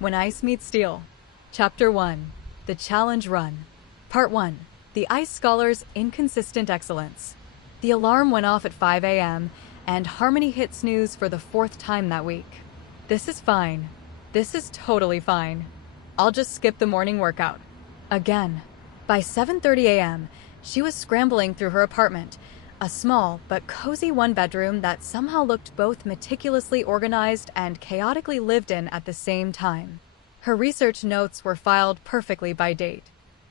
When Ice Meets Steel. Chapter 1. The Challenge Run. Part 1. The Ice Scholar's Inconsistent Excellence. The alarm went off at 5 a.m., and Harmony hit snooze for the fourth time that week. This is fine. This is totally fine. I'll just skip the morning workout. Again. By 7:30 a.m., she was scrambling through her apartment, a small but cozy one-bedroom that somehow looked both meticulously organized and chaotically lived in at the same time. Her research notes were filed perfectly by date.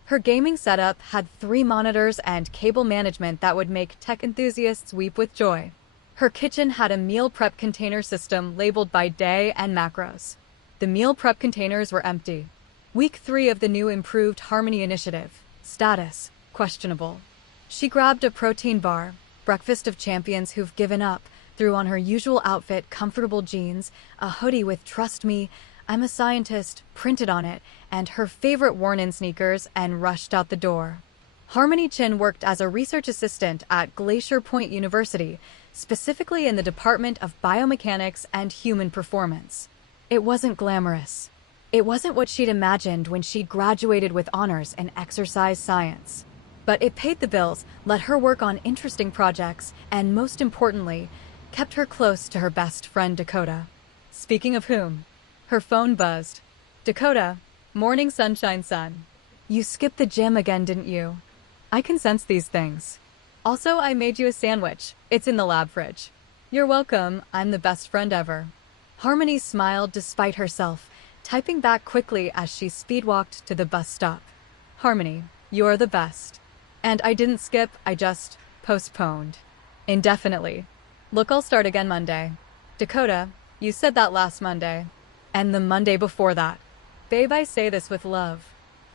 Her gaming setup had 3 monitors and cable management that would make tech enthusiasts weep with joy. Her kitchen had a meal prep container system labeled by day and macros. The meal prep containers were empty. Week 3 of the new improved Harmony initiative. Status: questionable. She grabbed a protein bar, breakfast of champions who've given up, threw on her usual outfit, comfortable jeans, a hoodie with "Trust Me, I'm a Scientist" printed on it, and her favorite worn-in sneakers, and rushed out the door. Harmony Chin worked as a research assistant at Glacier Point University, specifically in the Department of Biomechanics and Human Performance. It wasn't glamorous. It wasn't what she'd imagined when she graduated with honors in exercise science. But it paid the bills, let her work on interesting projects, and most importantly, kept her close to her best friend Dakota. Speaking of whom, her phone buzzed. "Dakota, morning sunshine sun. You skipped the gym again, didn't you? I can sense these things. Also, I made you a sandwich. It's in the lab fridge." "You're welcome, I'm the best friend ever." Harmony smiled despite herself, typing back quickly as she speedwalked to the bus stop. "Harmony, you're the best. And I didn't skip, I just postponed. Indefinitely. Look, I'll start again Monday." "Dakota, you said that last Monday. And the Monday before that." "Babe, I say this with love.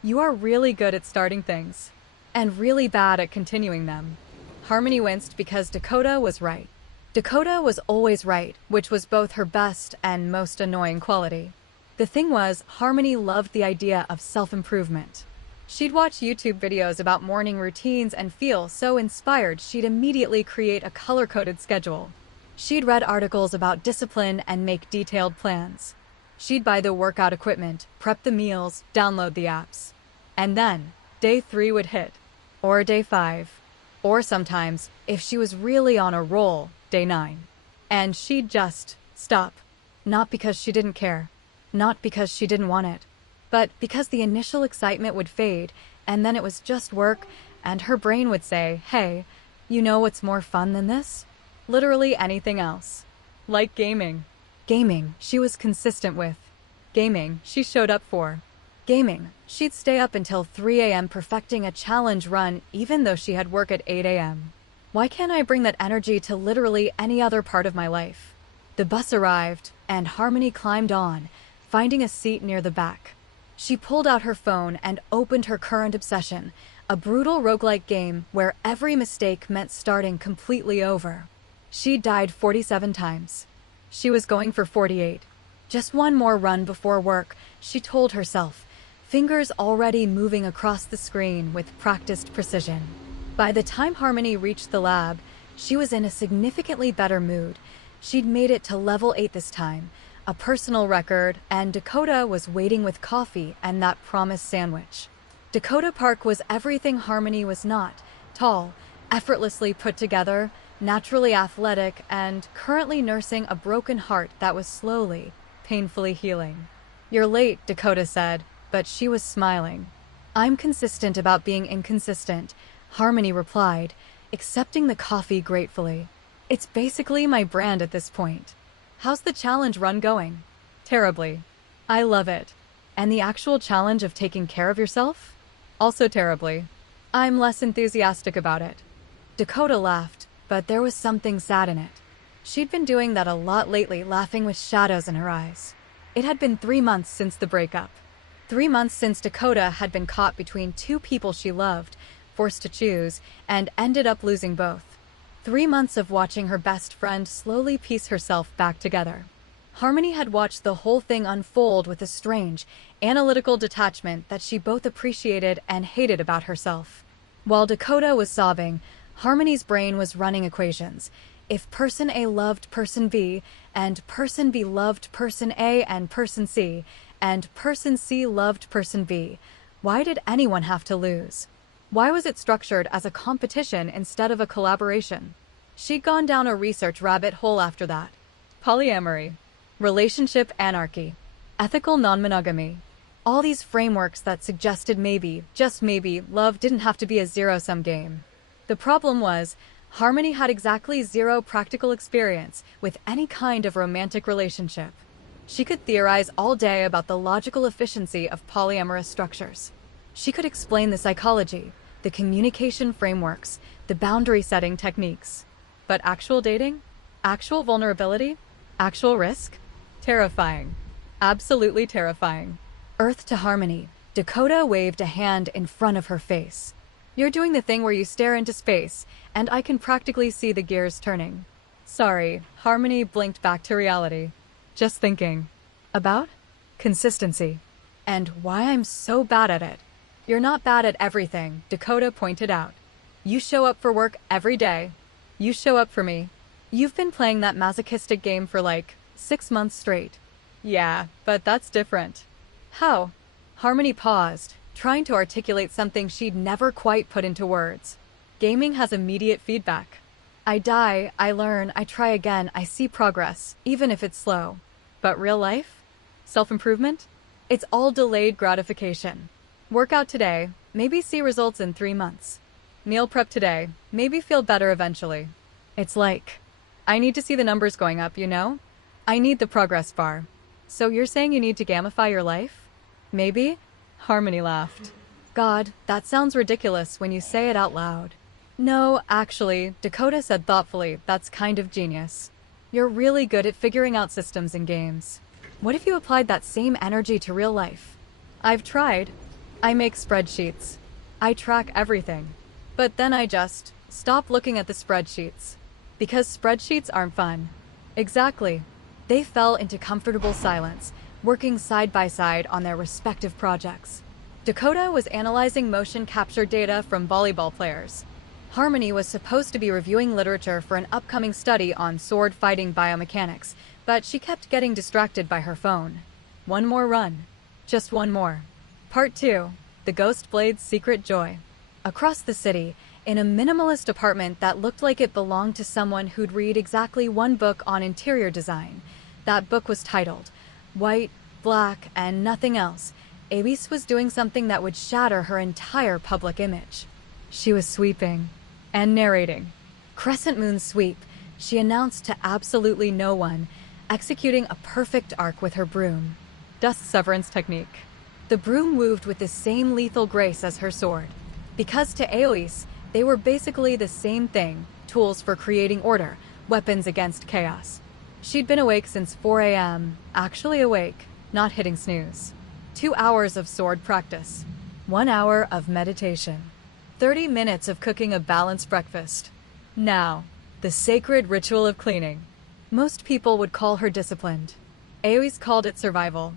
You are really good at starting things. And really bad at continuing them." Harmony winced because Dakota was right. Dakota was always right, which was both her best and most annoying quality. The thing was, Harmony loved the idea of self-improvement. She'd watch YouTube videos about morning routines and feel so inspired she'd immediately create a color-coded schedule. She'd read articles about discipline and make detailed plans. She'd buy the workout equipment, prep the meals, download the apps. And then, day 3 would hit. Or day 5. Or sometimes, if she was really on a roll, day 9. And she'd just stop. Not because she didn't care. Not because she didn't want it. But because the initial excitement would fade, and then it was just work, and her brain would say, "Hey, you know what's more fun than this?" Literally anything else. Like gaming. Gaming, she was consistent with. Gaming, she showed up for. Gaming, she'd stay up until 3 a.m. perfecting a challenge run even though she had work at 8 a.m. Why can't I bring that energy to literally any other part of my life? The bus arrived, and Harmony climbed on, finding a seat near the back. She pulled out her phone and opened her current obsession, a brutal roguelike game where every mistake meant starting completely over. She died 47 times. She was going for 48. Just one more run before work, she told herself, fingers already moving across the screen with practiced precision. By the time Harmony reached the lab, she was in a significantly better mood. She'd made it to level 8 this time, a personal record, and Dakota was waiting with coffee and that promised sandwich. Dakota Park was everything Harmony was not: tall, effortlessly put together, naturally athletic, and currently nursing a broken heart that was slowly, painfully healing. "You're late," Dakota said, but she was smiling. "I'm consistent about being inconsistent," Harmony replied, accepting the coffee gratefully. "It's basically my brand at this point." "How's the challenge run going?" "Terribly. I love it." "And the actual challenge of taking care of yourself?" "Also terribly. I'm less enthusiastic about it." Dakota laughed, but there was something sad in it. She'd been doing that a lot lately, laughing with shadows in her eyes. It had been 3 months since the breakup. 3 months since Dakota had been caught between 2 people she loved, forced to choose, and ended up losing both. 3 months of watching her best friend slowly piece herself back together. Harmony had watched the whole thing unfold with a strange, analytical detachment that she both appreciated and hated about herself. While Dakota was sobbing, Harmony's brain was running equations. If person A loved person B, and person B loved person A and person C, and person C loved person B. Why did anyone have to lose? Why was it structured as a competition instead of a collaboration? She'd gone down a research rabbit hole after that. Polyamory, relationship anarchy, ethical non-monogamy. All these frameworks that suggested maybe, just maybe, love didn't have to be a zero-sum game. The problem was, Harmony had exactly zero practical experience with any kind of romantic relationship. She could theorize all day about the logical efficiency of polyamorous structures. She could explain the psychology, the communication frameworks, the boundary-setting techniques. But actual dating? Actual vulnerability? Actual risk? Terrifying. Absolutely terrifying. Earth to Harmony. Dakota waved a hand in front of her face. You're doing the thing where you stare into space, and I can practically see the gears turning. Sorry, Harmony blinked back to reality. Just thinking. About? Consistency. And why I'm so bad at it. You're not bad at everything, Dakota pointed out. You show up for work every day. You show up for me. You've been playing that masochistic game for like 6 months straight. Yeah, but that's different. How? Harmony paused, trying to articulate something she'd never quite put into words. Gaming has immediate feedback. I die, I learn, I try again, I see progress, even if it's slow. But real life? Self-improvement? It's all delayed gratification. Work out today, maybe see results in 3 months. Meal prep today, maybe feel better eventually. It's like, I need to see the numbers going up, you know? I need the progress bar. So you're saying you need to gamify your life? Maybe? Harmony laughed. God, that sounds ridiculous when you say it out loud. No, actually, Dakota said thoughtfully, that's kind of genius. You're really good at figuring out systems in games. What if you applied that same energy to real life? I've tried. I make spreadsheets. I track everything. But then I just stop looking at the spreadsheets. Because spreadsheets aren't fun. Exactly. They fell into comfortable silence, working side by side on their respective projects. Dakota was analyzing motion capture data from volleyball players. Harmony was supposed to be reviewing literature for an upcoming study on sword fighting biomechanics, but she kept getting distracted by her phone. One more run. Just one more. Part 2. The Ghost Blade's Secret Joy. Across the city, in a minimalist apartment that looked like it belonged to someone who'd read exactly one book on interior design. That book was titled, White, Black, and Nothing Else. Avis was doing something that would shatter her entire public image. She was sweeping and narrating. Crescent Moon Sweep, she announced to absolutely no one, executing a perfect arc with her broom. Dust severance technique. The broom moved with the same lethal grace as her sword. Because to Aois, they were basically the same thing, tools for creating order, weapons against chaos. She'd been awake since 4 a.m., actually awake, not hitting snooze. 2 hours of sword practice. 1 hour of meditation. 30 minutes of cooking a balanced breakfast. Now, the sacred ritual of cleaning. Most people would call her disciplined. Aois called it survival.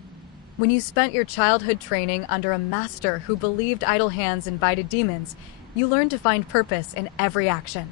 When you spent your childhood training under a master who believed idle hands invited demons, you learned to find purpose in every action.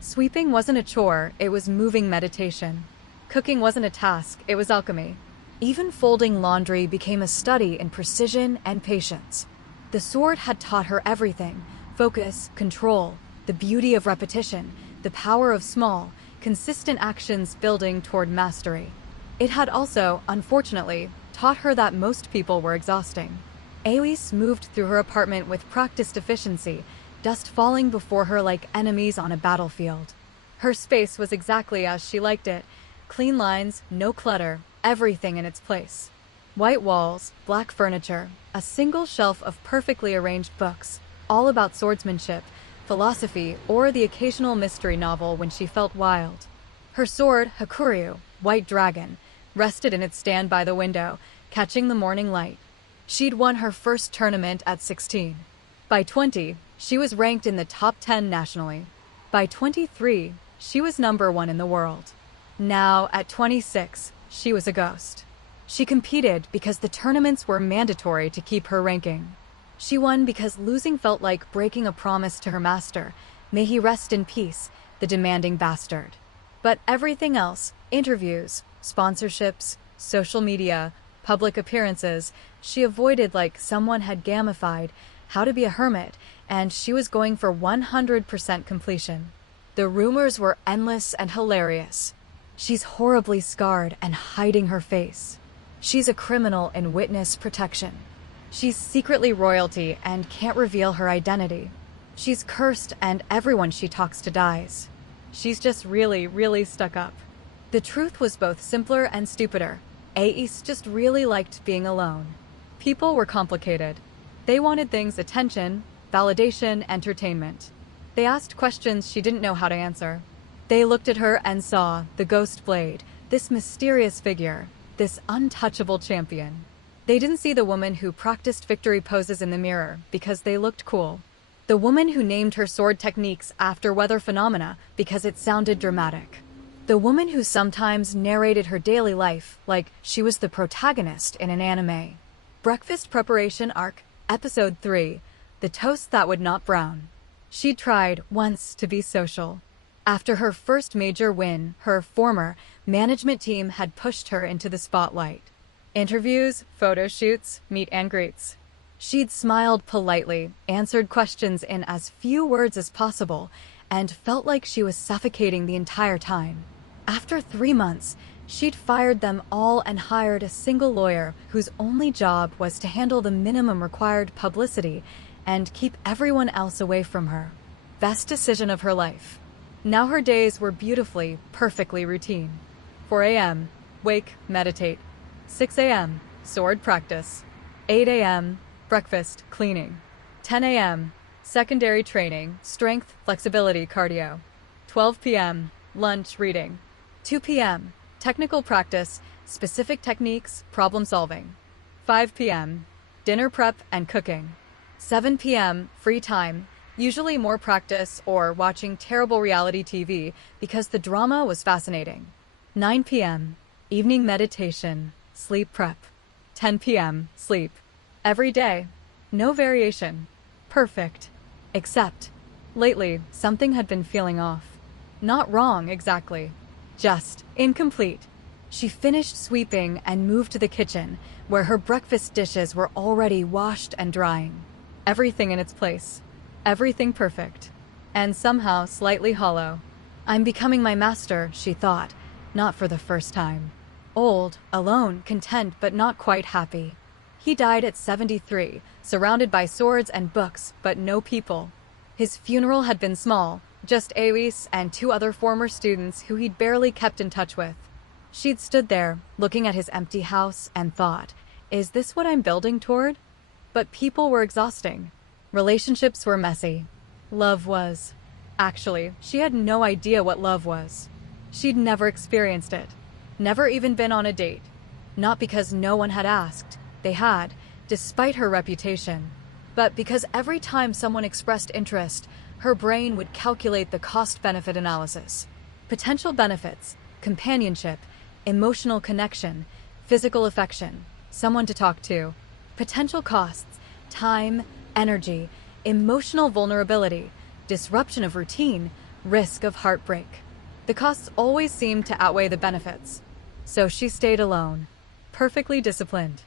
Sweeping wasn't a chore, it was moving meditation. Cooking wasn't a task, it was alchemy. Even folding laundry became a study in precision and patience. The sword had taught her everything: focus, control, the beauty of repetition, the power of small, consistent actions building toward mastery. It had also, unfortunately, taught her that most people were exhausting. Aois moved through her apartment with practiced efficiency, dust falling before her like enemies on a battlefield. Her space was exactly as she liked it. Clean lines, no clutter, everything in its place. White walls, black furniture, a single shelf of perfectly arranged books, all about swordsmanship, philosophy, or the occasional mystery novel when she felt wild. Her sword, Hakuryu, White Dragon, rested in its stand by the window, catching the morning light. She'd won her first tournament at 16. By 20, she was ranked in the top 10 nationally. By 23, she was #1 in the world. Now, at 26, she was a ghost. She competed because the tournaments were mandatory to keep her ranking. She won because losing felt like breaking a promise to her master. May he rest in peace, the demanding bastard. But everything else, interviews, sponsorships, social media, Public appearances, she avoided like someone had gamified how to be a hermit, and she was going for 100% completion. The rumors were endless and hilarious. She's horribly scarred and hiding her face. She's a criminal in witness protection. She's secretly royalty and can't reveal her identity. She's cursed and everyone she talks to dies. She's just really, really stuck up. The truth was both simpler and stupider. Ais just really liked being alone. People were complicated. They wanted things attention, validation, entertainment. They asked questions she didn't know how to answer. They looked at her and saw the ghost blade, this mysterious figure, this untouchable champion. They didn't see the woman who practiced victory poses in the mirror because they looked cool. The woman who named her sword techniques after weather phenomena because it sounded dramatic. The woman who sometimes narrated her daily life like she was the protagonist in an anime. Breakfast Preparation Arc, Episode 3, The Toast That Would Not Brown. She'd tried once to be social. After her first major win, her former management team had pushed her into the spotlight. Interviews, photo shoots, meet and greets. She'd smiled politely, answered questions in as few words as possible, and felt like she was suffocating the entire time. After 3 months, she'd fired them all and hired a single lawyer whose only job was to handle the minimum required publicity and keep everyone else away from her. Best decision of her life. Now her days were beautifully, perfectly routine. 4 a.m., wake, meditate. 6 a.m., sword practice. 8 a.m., breakfast, cleaning. 10 a.m., secondary training, strength, flexibility, cardio. 12 p.m., lunch, reading. 2 p.m., technical practice, specific techniques, problem solving. 5 p.m., dinner prep and cooking. 7 p.m., free time, usually more practice or watching terrible reality TV because the drama was fascinating. 9 p.m., evening meditation, sleep prep. 10 p.m., sleep. Every day. No variation. Perfect. Except, lately, something had been feeling off. Not wrong, exactly. Just incomplete. She finished sweeping and moved to the kitchen, where her breakfast dishes were already washed and drying. Everything in its place. Everything perfect. And somehow slightly hollow. I'm becoming my master, she thought, not for the first time. Old, alone, content, but not quite happy. He died at 73, surrounded by swords and books, but no people. His funeral had been small, just Ais and 2 other former students who he'd barely kept in touch with. She'd stood there, looking at his empty house, and thought, is this what I'm building toward? But people were exhausting. Relationships were messy. Love was. Actually, she had no idea what love was. She'd never experienced it. Never even been on a date. Not because no one had asked. They had, despite her reputation. But because every time someone expressed interest, her brain would calculate the cost-benefit analysis. Potential benefits, companionship, emotional connection, physical affection, someone to talk to. Potential costs, time, energy, emotional vulnerability, disruption of routine, risk of heartbreak. The costs always seemed to outweigh the benefits. So she stayed alone, perfectly disciplined,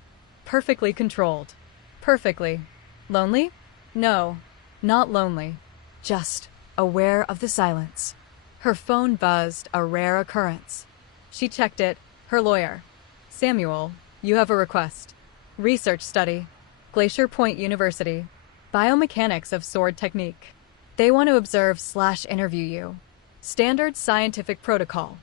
perfectly controlled, perfectly. Lonely? No, not lonely. Just aware of the silence. Her phone buzzed, a rare occurrence. She checked it. Her lawyer. Samuel, you have a request. Research study. Glacier Point University. Biomechanics of sword technique. They want to observe/interview you. Standard scientific protocol.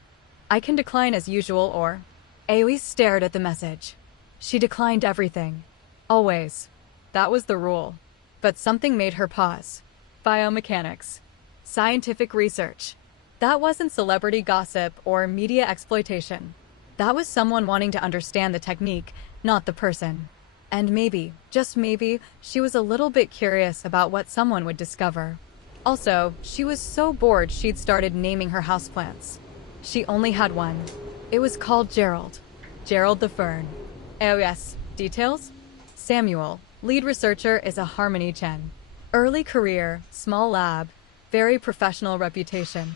I can decline as usual or... Ais stared at the message. She declined everything. Always. That was the rule. But something made her pause. Biomechanics. Scientific research. That wasn't celebrity gossip or media exploitation. That was someone wanting to understand the technique, not the person. And maybe, just maybe, she was a little bit curious about what someone would discover. Also, she was so bored she'd started naming her houseplants. She only had one. It was called Gerald. Gerald the Fern. Oh yes, details? Samuel, lead researcher, is a Harmony Chen. Early career, small lab, very professional reputation.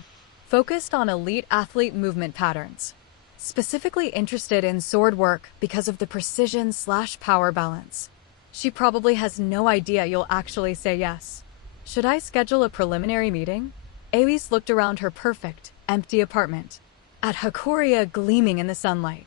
Focused on elite athlete movement patterns. specifically interested in sword work because of the precision/power balance. She probably has no idea you'll actually say yes. Should I schedule a preliminary meeting? Aois looked around her perfect, empty apartment. At Hakuria gleaming in the sunlight.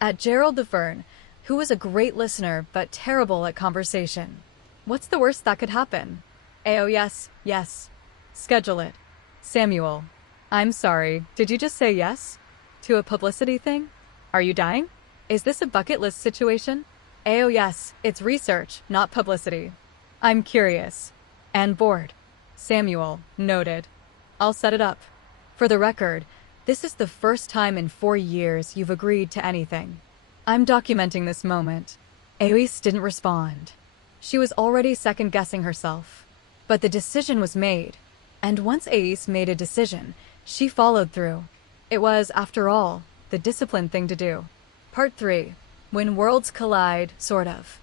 At Gerald the Fern, who was a great listener but terrible at conversation. What's the worst that could happen? Ao, yes, yes. Schedule it. Samuel. I'm sorry, did you just say yes? To a publicity thing? Are you dying? Is this a bucket list situation? Ao, yes, it's research, not publicity. I'm curious. And bored. Samuel. Noted. I'll set it up. For the record, this is the first time in 4 years you've agreed to anything. I'm documenting this moment. Aois didn't respond. She was already second-guessing herself. But the decision was made. And once Aois made a decision, she followed through. It was, after all, the disciplined thing to do. Part 3. When worlds collide, sort of.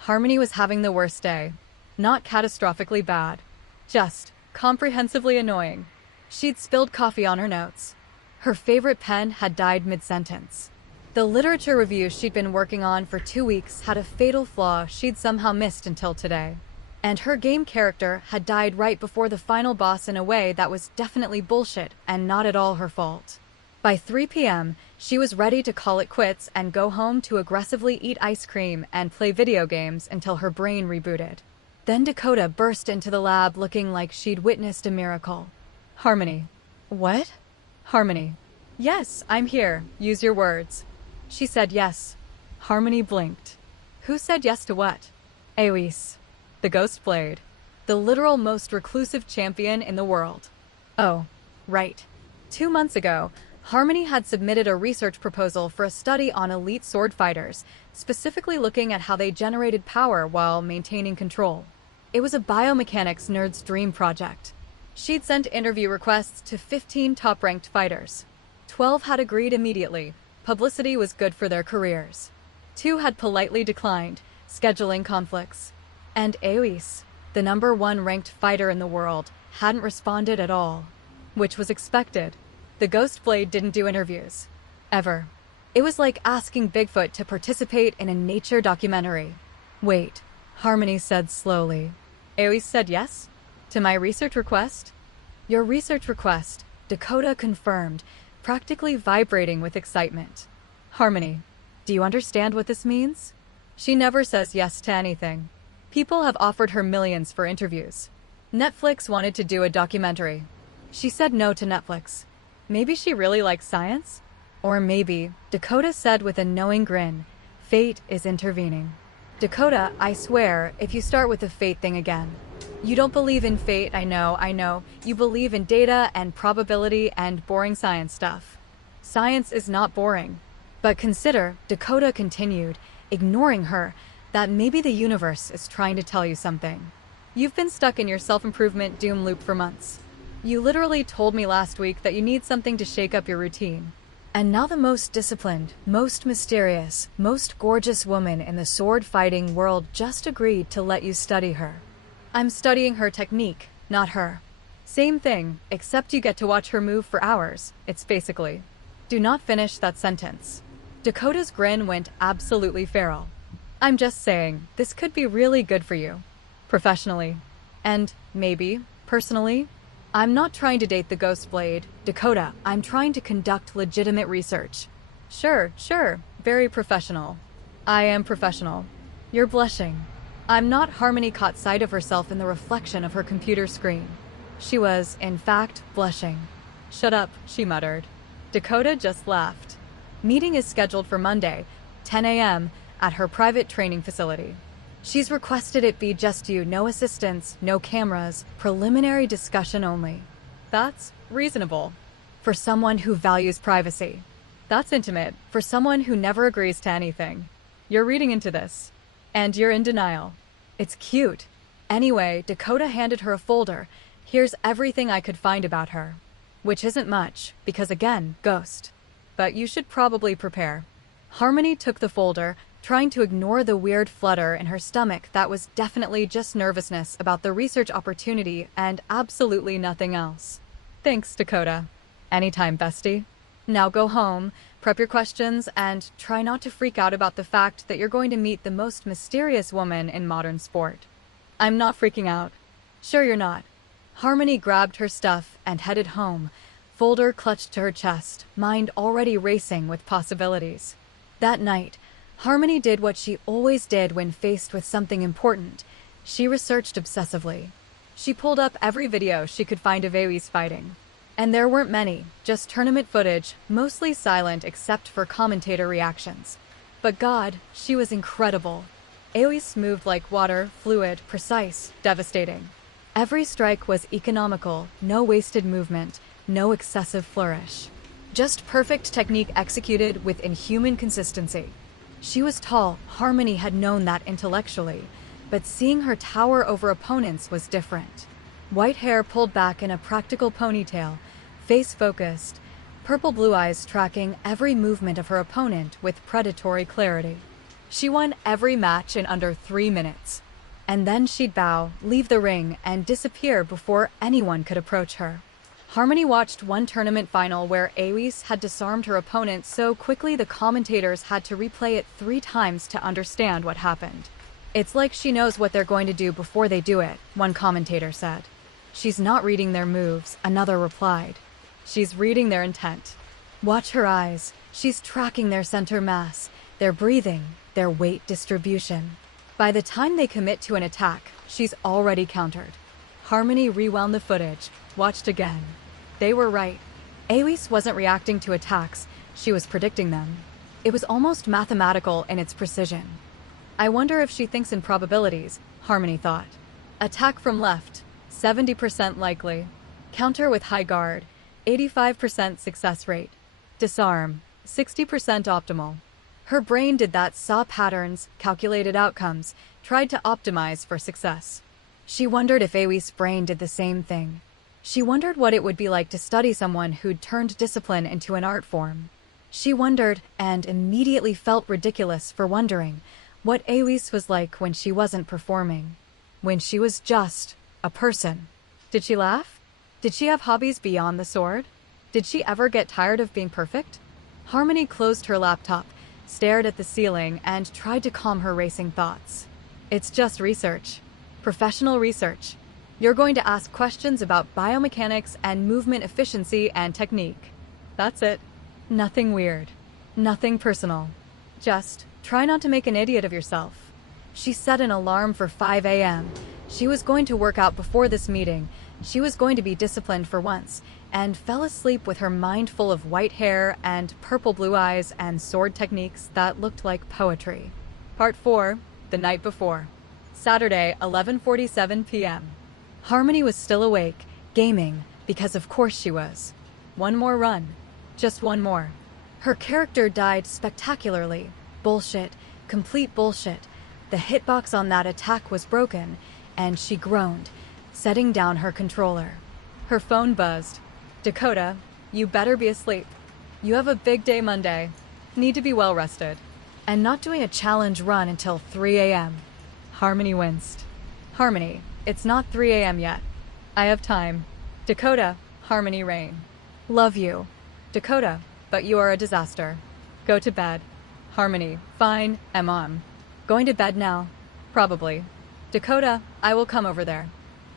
Harmony was having the worst day. Not catastrophically bad. Just comprehensively annoying. She'd spilled coffee on her notes. Her favorite pen had died mid-sentence. The literature review she'd been working on for 2 weeks had a fatal flaw she'd somehow missed until today. And her game character had died right before the final boss in a way that was definitely bullshit and not at all her fault. By 3 p.m., she was ready to call it quits and go home to aggressively eat ice cream and play video games until her brain rebooted. Then Dakota burst into the lab looking like she'd witnessed a miracle. Harmony. What? Harmony. Yes, I'm here. Use your words. She said yes. Harmony blinked. Who said yes to what? Aois. The Ghost Blade. The literal most reclusive champion in the world. Oh, right. 2 months ago, Harmony had submitted a research proposal for a study on elite sword fighters, specifically looking at how they generated power while maintaining control. It was a biomechanics nerd's dream project. She'd sent interview requests to 15 top-ranked fighters. 12 had agreed immediately. Publicity was good for their careers. 2 had politely declined, scheduling conflicts. And Aois, the #1 ranked fighter in the world, hadn't responded at all. Which was expected. The Ghost Blade didn't do interviews. Ever. It was like asking Bigfoot to participate in a nature documentary. Wait, Harmony said slowly. Aois said yes? To my research request? Your research request, Dakota confirmed, practically vibrating with excitement. Harmony, do you understand what this means? She never says yes to anything. People have offered her millions for interviews. Netflix wanted to do a documentary. She said no to Netflix. Maybe she really likes science? Or maybe, Dakota said with a knowing grin, fate is intervening. Dakota, I swear, if you start with the fate thing again. You don't believe in fate, I know. You believe in data and probability and boring science stuff. Science is not boring. But consider, Dakota continued, ignoring her, that maybe the universe is trying to tell you something. You've been stuck in your self-improvement doom loop for months. You literally told me last week that you need something to shake up your routine. And now the most disciplined, most mysterious, most gorgeous woman in the sword-fighting world just agreed to let you study her. I'm studying her technique, not her. Same thing, except you get to watch her move for hours, it's basically. Do not finish that sentence. Dakota's grin went absolutely feral. I'm just saying, this could be really good for you. Professionally. And, maybe, personally. I'm not trying to date the Ghost Blade, Dakota, I'm trying to conduct legitimate research. Sure, very professional. I am professional. You're blushing. I'm not. Harmony caught sight of herself in the reflection of her computer screen. She was, in fact, blushing. Shut up, she muttered. Dakota just laughed. Meeting is scheduled for Monday, 10 a.m., at her private training facility. She's requested it be just you, no assistants, no cameras, preliminary discussion only. That's reasonable. For someone who values privacy. That's intimate, for someone who never agrees to anything. You're reading into this. And you're in denial. It's cute. Anyway, Dakota handed her a folder. Here's everything I could find about her. Which isn't much, because again, ghost. But you should probably prepare. Harmony took the folder, trying to ignore the weird flutter in her stomach that was definitely just nervousness about the research opportunity and absolutely nothing else. Thanks, Dakota. Anytime, bestie. Now go home, Prep your questions and try not to freak out about the fact that you're going to meet the most mysterious woman in modern sport. I'm not freaking out. Sure you're not. Harmony grabbed her stuff and headed home, folder clutched to her chest, mind already racing with possibilities. That night, Harmony did what she always did when faced with something important. She researched obsessively. She pulled up every video she could find of Aoi's fighting. And there weren't many, just tournament footage, mostly silent except for commentator reactions. But God, she was incredible. Aoi's moved like water, fluid, precise, devastating. Every strike was economical, no wasted movement, no excessive flourish. Just perfect technique executed with inhuman consistency. She was tall, Harmony had known that intellectually, but seeing her tower over opponents was different. White hair pulled back in a practical ponytail, face focused, purple-blue eyes tracking every movement of her opponent with predatory clarity. She won every match in under 3 minutes. And then she'd bow, leave the ring, and disappear before anyone could approach her. Harmony watched one tournament final where Aoi's had disarmed her opponent so quickly the commentators had to replay it 3 times to understand what happened. It's like she knows what they're going to do before they do it, one commentator said. She's not reading their moves, another replied. She's reading their intent. Watch her eyes. She's tracking their center mass, their breathing, their weight distribution. By the time they commit to an attack, she's already countered. Harmony rewound the footage, watched again. They were right. Aoi's wasn't reacting to attacks, she was predicting them. It was almost mathematical in its precision. I wonder if she thinks in probabilities, Harmony thought. Attack from left, 70% likely. Counter with high guard, 85% success rate. Disarm, 60% optimal. Her brain did that, saw patterns, calculated outcomes, tried to optimize for success. She wondered if Aoi's brain did the same thing. She wondered what it would be like to study someone who'd turned discipline into an art form. She wondered, and immediately felt ridiculous for wondering, what Aoi's was like when she wasn't performing. When she was just a person. Did she laugh? Did she have hobbies beyond the sword? Did she ever get tired of being perfect? Harmony closed her laptop, stared at the ceiling, and tried to calm her racing thoughts. It's just research. Professional research. You're going to ask questions about biomechanics and movement efficiency and technique. That's it. Nothing weird. Nothing personal. Just try not to make an idiot of yourself. She set an alarm for 5 a.m. She was going to work out before this meeting. She was going to be disciplined for once, and fell asleep with her mind full of white hair and purple-blue eyes and sword techniques that looked like poetry. Part 4, the night before. Saturday, 11:47 p.m. Harmony was still awake, gaming, because of course she was. One more run. Just one more. Her character died spectacularly. Bullshit. Complete bullshit. The hitbox on that attack was broken, and she groaned, setting down her controller. Her phone buzzed. Dakota, you better be asleep. You have a big day Monday. Need to be well rested. And not doing a challenge run until 3 a.m. Harmony winced. Harmony, it's not 3 a.m. yet. I have time. Dakota, Harmony Rain. Love you. Dakota, but you are a disaster. Go to bed. Harmony, fine, am on. Going to bed now? Probably. Dakota, I will come over there.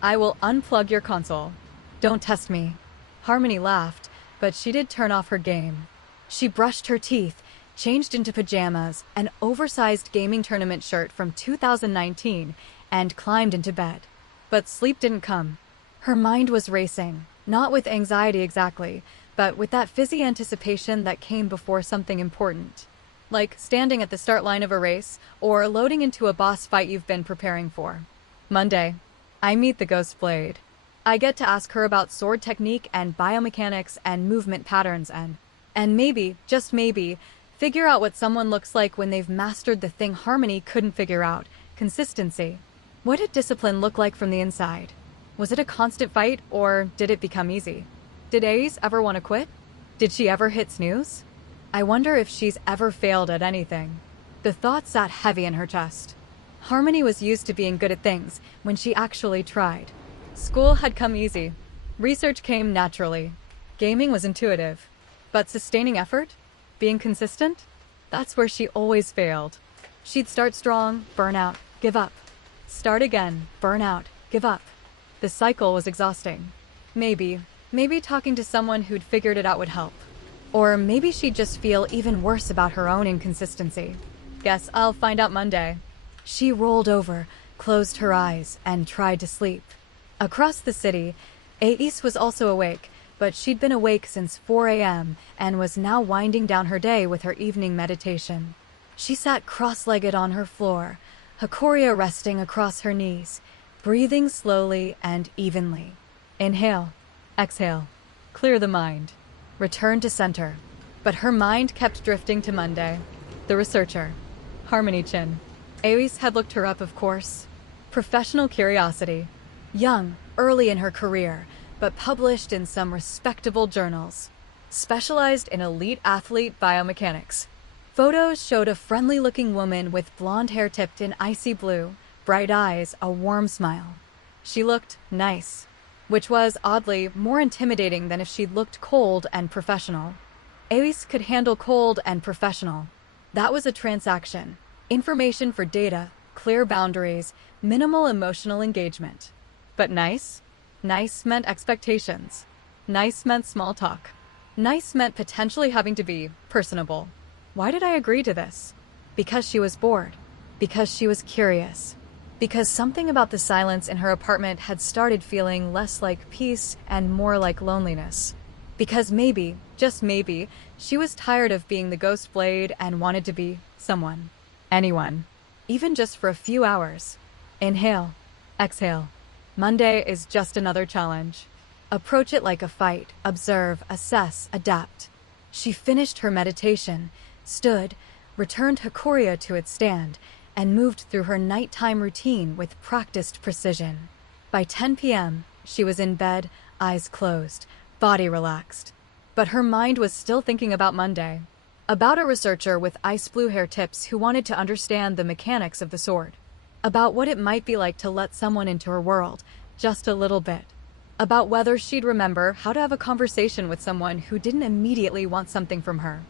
I will unplug your console. Don't test me. Harmony laughed, but she did turn off her game. She brushed her teeth, changed into pajamas, an oversized gaming tournament shirt from 2019, and climbed into bed. But sleep didn't come. Her mind was racing, not with anxiety exactly, but with that fizzy anticipation that came before something important. Like standing at the start line of a race, or loading into a boss fight you've been preparing for. Monday, I meet the Ghost Blade. I get to ask her about sword technique and biomechanics and movement patterns and maybe, just maybe, figure out what someone looks like when they've mastered the thing Harmony couldn't figure out, consistency. What did discipline look like from the inside? Was it a constant fight, or did it become easy? Did Ace ever want to quit? Did she ever hit snooze? I wonder if she's ever failed at anything. The thought sat heavy in her chest. Harmony was used to being good at things when she actually tried. School had come easy. Research came naturally. Gaming was intuitive. But sustaining effort? Being consistent? That's where she always failed. She'd start strong, burn out, give up. Start again, burn out, give up. The cycle was exhausting. Maybe talking to someone who'd figured it out would help. Or maybe she'd just feel even worse about her own inconsistency. Guess I'll find out Monday. She rolled over, closed her eyes, and tried to sleep. Across the city, Ais was also awake, but she'd been awake since 4 a.m. and was now winding down her day with her evening meditation. She sat cross-legged on her floor, Hakoria resting across her knees, breathing slowly and evenly. Inhale, exhale, clear the mind. Return to center. But her mind kept drifting to Monday. The researcher, Harmony Chin. Ais had looked her up, of course. Professional curiosity. Young, early in her career, but published in some respectable journals. Specialized in elite athlete biomechanics. Photos showed a friendly-looking woman with blonde hair tipped in icy blue, bright eyes, a warm smile. She looked nice, which was, oddly, more intimidating than if she'd looked cold and professional. Ais could handle cold and professional. That was a transaction. Information for data, clear boundaries, minimal emotional engagement. But nice? Nice meant expectations. Nice meant small talk. Nice meant potentially having to be personable. Why did I agree to this? Because she was bored. Because she was curious. Because something about the silence in her apartment had started feeling less like peace and more like loneliness. Because maybe, just maybe, she was tired of being the ghost blade and wanted to be someone. Anyone. Even just for a few hours. Inhale. Exhale. Monday is just another challenge. Approach it like a fight. Observe, assess, adapt. She finished her meditation, stood, returned Hakoria to its stand, and moved through her nighttime routine with practiced precision. By 10 p.m., she was in bed, eyes closed, body relaxed. But her mind was still thinking about Monday. About a researcher with ice blue hair tips who wanted to understand the mechanics of the sword. About what it might be like to let someone into her world, just a little bit. About whether she'd remember how to have a conversation with someone who didn't immediately want something from her.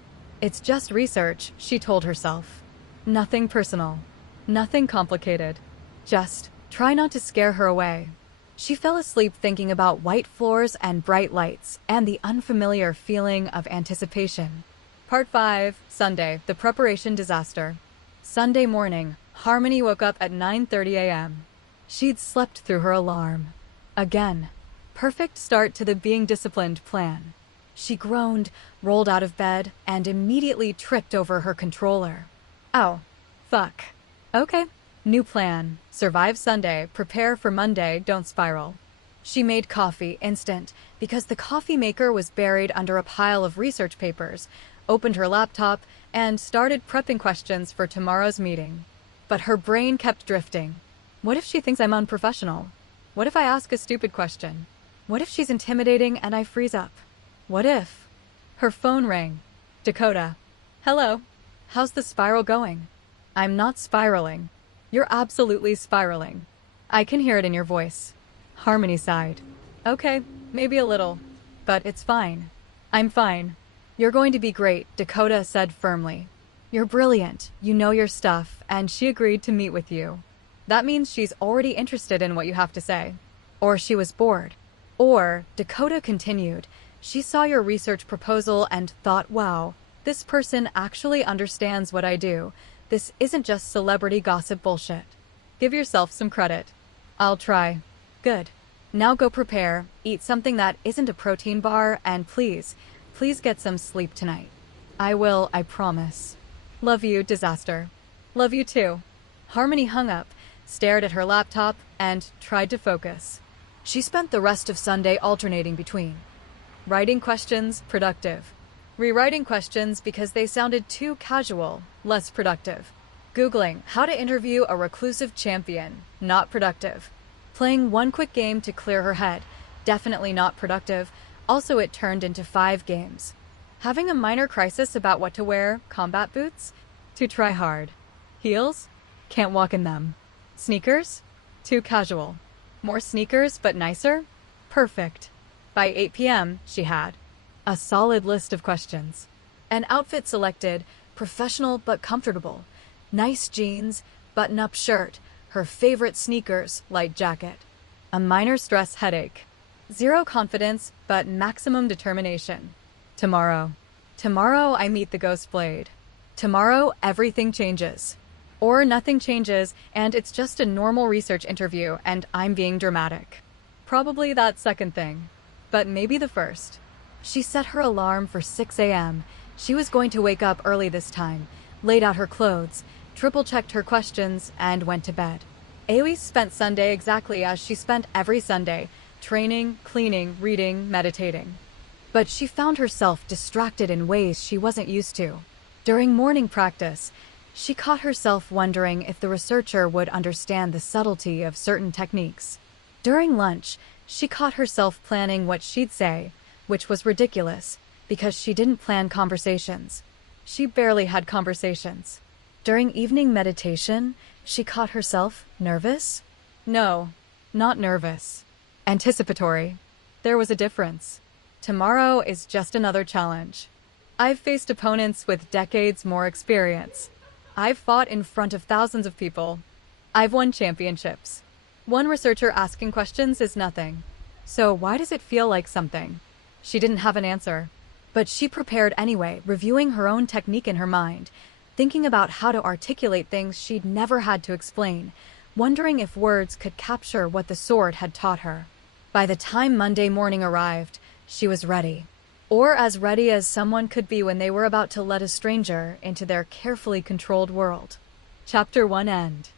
It's just research, she told herself. Nothing personal. Nothing complicated. Just try not to scare her away. She fell asleep thinking about white floors and bright lights and the unfamiliar feeling of anticipation. Part 5, Sunday, the preparation disaster. Sunday morning, Harmony woke up at 9:30 a.m. She'd slept through her alarm. Again. Perfect start to the being disciplined plan. She groaned, rolled out of bed, and immediately tripped over her controller. Oh, fuck. Okay. New plan. Survive Sunday, prepare for Monday, don't spiral. She made coffee instant because the coffee maker was buried under a pile of research papers, opened her laptop, and started prepping questions for tomorrow's meeting. But her brain kept drifting. What if she thinks I'm unprofessional? What if I ask a stupid question? What if she's intimidating and I freeze up? What if? Her phone rang. Dakota. Hello. How's the spiral going? I'm not spiraling. You're absolutely spiraling. I can hear it in your voice. Harmony sighed. Okay, maybe a little. But it's fine. I'm fine. You're going to be great, Dakota said firmly. You're brilliant, you know your stuff, and she agreed to meet with you. That means she's already interested in what you have to say. Or she was bored. Or, Dakota continued, she saw your research proposal and thought, wow, this person actually understands what I do. This isn't just celebrity gossip bullshit. Give yourself some credit. I'll try. Good. Now go prepare, eat something that isn't a protein bar, and please get some sleep tonight. I will, I promise. Love you, disaster. Love you too. Harmony hung up, stared at her laptop, and tried to focus. She spent the rest of Sunday alternating between writing questions, productive. Rewriting questions because they sounded too casual, less productive. Googling how to interview a reclusive champion, not productive. Playing one quick game to clear her head, definitely not productive. Also, it turned into 5 games. Having a minor crisis about what to wear, combat boots? Too try hard. Heels? Can't walk in them. Sneakers? Too casual. More sneakers, but nicer? Perfect. By 8 p.m., she had a solid list of questions. An outfit selected, professional but comfortable. Nice jeans, button-up shirt, her favorite sneakers, light jacket. A minor stress headache. Zero confidence, but maximum determination. Tomorrow. Tomorrow I meet the Ghost Blade. Tomorrow everything changes. Or nothing changes, and it's just a normal research interview, and I'm being dramatic. Probably that second thing. But maybe the first. She set her alarm for 6 a.m. She was going to wake up early this time, laid out her clothes, triple-checked her questions, and went to bed. Aoi spent Sunday exactly as she spent every Sunday, training, cleaning, reading, meditating. But she found herself distracted in ways she wasn't used to. During morning practice, she caught herself wondering if the researcher would understand the subtlety of certain techniques. During lunch, she caught herself planning what she'd say, which was ridiculous, because she didn't plan conversations. She barely had conversations. During evening meditation, she caught herself nervous? No, not nervous. Anticipatory. There was a difference. Tomorrow is just another challenge. I've faced opponents with decades more experience. I've fought in front of thousands of people. I've won championships. One researcher asking questions is nothing. So why does it feel like something? She didn't have an answer. But she prepared anyway, reviewing her own technique in her mind, thinking about how to articulate things she'd never had to explain, wondering if words could capture what the sword had taught her. By the time Monday morning arrived, she was ready. Or as ready as someone could be when they were about to let a stranger into their carefully controlled world. Chapter 1 end.